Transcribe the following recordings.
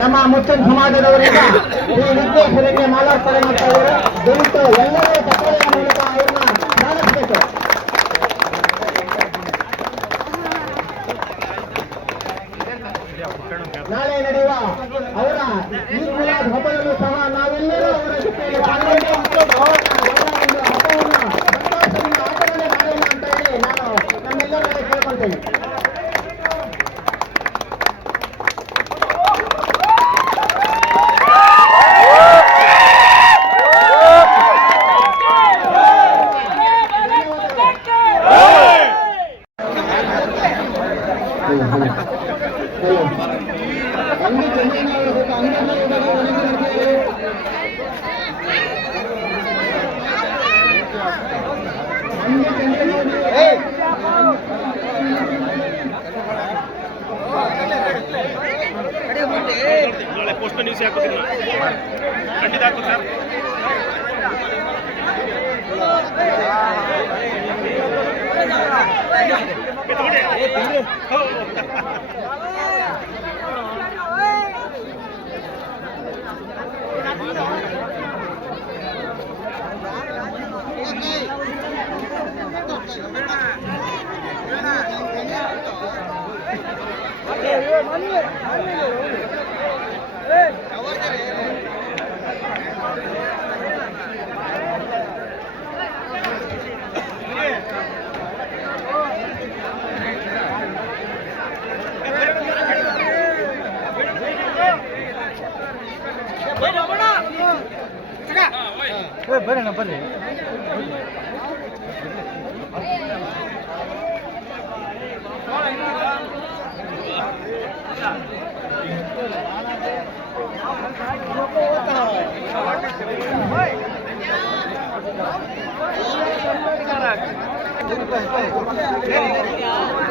ನಮ್ಮ ಮುಸ್ಲಿಂ ಸಮಾಜದವರಿಂದ ಈ ವಿದ್ಯೇಶ್ವರಿಗೆ ಮಾಲಾರ್ಪಣೆ ಮಾಡ್ತಾ ಇದ್ದಾರೆ. ದಯವಿಟ್ಟು ಎಲ್ಲರೂ ಚಪ್ಪಾಳೆಯ ಮೂಲಕ ಅವ್ರನ್ನ ಸ್ವಾಗತಿಸಬೇಕು ನಾಳೆ ನಡೆಯುವ ಅವರ ಈ ಮಿಲಾದ್ ನಾಳೆ ಪೋಸ್ಟ್ ನ್ಯೂಸ್ ಹಾಕೋದಿಲ್ಲ ಖಂಡಿತ ಹಾಕು ಸರ್ Hey!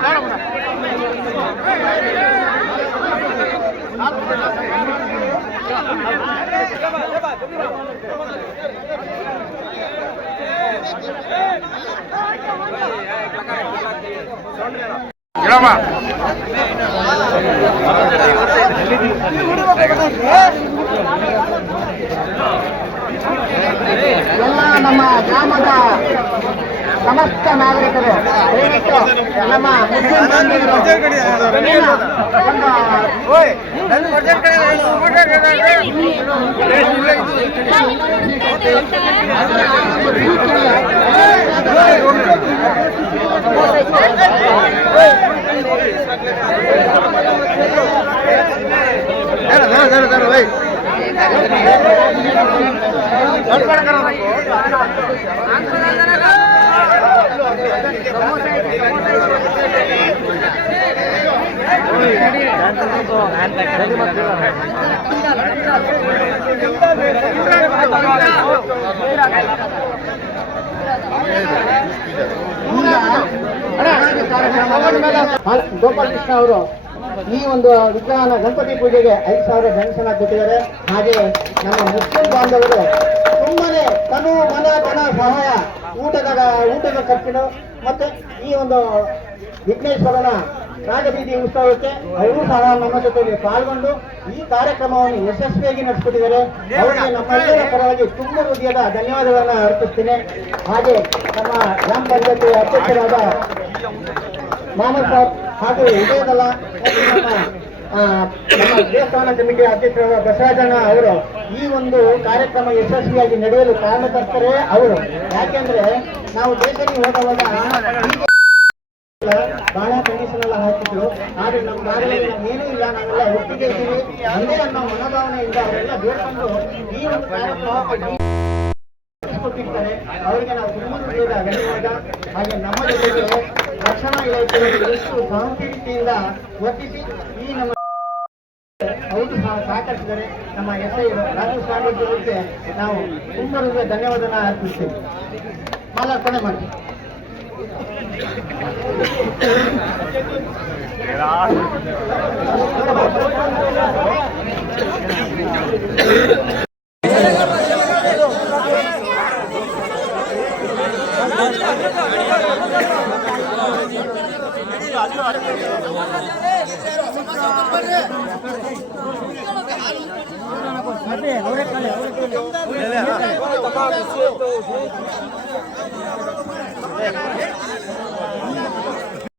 ಹೇಳಮ್ಮ ಎಲ್ಲ ನಮ್ಮ ಗ್ರಾಮದ ಸಮಸ್ತ ನಾಗರಿಕರು ದಯವಿಟ್ಟು ನಮ್ಮ ಮುಸ್ಲಿಂ ಬಾಂಧವರು ಇದನ್ನ ಒಂದು ಗೋಪಾಲಕೃಷ್ಣ ಅವರು ಈ ಒಂದು ವಿಗ್ರಹನ ಗಣಪತಿ ಪೂಜೆಗೆ ಐದು ಸಾವಿರ ಗಣೇಶನ ಕೊಟ್ಟಿದ್ದಾರೆ. ಹಾಗೆ ನಮ್ಮ ಮುಸ್ಲಿಂ ಬಾಂಧವರು ಊಟದ ಊಟದ ಖರ್ಚಿನ ಮತ್ತೆ ಈ ಒಂದು ವಿಘ್ನೇಶ್ವರನ ರಾಜಬೀದಿ ಉತ್ಸವಕ್ಕೆ ಅವರು ಸಹ ನಮ್ಮ ಜೊತೆಗೆ ಪಾಲ್ಗೊಂಡು ಈ ಕಾರ್ಯಕ್ರಮವನ್ನು ಯಶಸ್ವಿಯಾಗಿ ನಡೆಸ್ಕೊಟ್ಟಿದ್ದಾರೆ. ಅವರಿಗೆ ನಮ್ಮೆಲ್ಲರ ಪರವಾಗಿ ತುಂಬ ಹೃದಯದ ಧನ್ಯವಾದಗಳನ್ನು ಅರ್ಪಿಸ್ತೀನಿ. ಹಾಗೆ ನಮ್ಮ ಗ್ರಾಮ ಪಂಚಾಯತಿ ಅಧ್ಯಕ್ಷರಾದ ಮಾಮೂಲ್ ಸಾಬ್ ಹಾಗೂ ಉದಯದಲ್ಲ ನಮ್ಮ ದೇವಸ್ಥಾನ ಕಮಿಟಿ ಅಧ್ಯಕ್ಷರಾದ ಬಸವರಾಜಣ್ಣ ಅವರು ಈ ಒಂದು ಕಾರ್ಯಕ್ರಮ ಯಶಸ್ವಿಯಾಗಿ ನಡೆಯಲು ಕಾರಣಕರ್ತರೇ ಅವರು. ಯಾಕೆಂದ್ರೆ ನಾವು ದೇಶಕ್ಕೆ ಹೋಗುವಾಗ ಬಹಳ ಕಂಡೀಷನ್ ಎಲ್ಲ ಹಾಕಿದ್ರು. ಆದ್ರೆ ನಮ್ಮ ಭಾಗದಲ್ಲಿ ಏನೂ ಇಲ್ಲ, ನಾವೆಲ್ಲ ಒಟ್ಟಿಗೆ ಇದ್ದೀವಿ. ಅಂದ್ರೆ ಅನ್ನೋ ಮನೋಭಾವನೆಯಿಂದ ಅವರೆಲ್ಲ ಬೇಡ್ಕೊಂಡು ಈ ಒಂದು ಕಾರ್ಯಕ್ರಮ ಕೊಟ್ಟಿರ್ತಾರೆ. ಅವರಿಗೆ ನಾವು ತುಂಬ ಹೃದಯದ ಧನ್ಯವಾದ ಹಾಗೆ ನಮ್ಮ ಜೊತೆಗೆ ರಕ್ಷಣಾ ಇಲಾಖೆಯಲ್ಲಿ ಎಷ್ಟು ಸಹಕಾರಿತೆಯಿಂದ ವರ್ತಿಸಿ ಈ ನಮ್ಮ ಅವರು ಸಹ ಸಹಕರಿಸಿದರೆ ನಮ್ಮ ಎಸ್ ಐ ರಾಜು ಜೊತೆ ನಾವು ತುಂಬ ಧನ್ಯವಾದ ಧನ್ಯವಾದನ ಅರ್ಪಿಸ್ತೀವಿ. ಮಾಲಾಡ್ಕೊಂಡೆ ಮಾಡಿ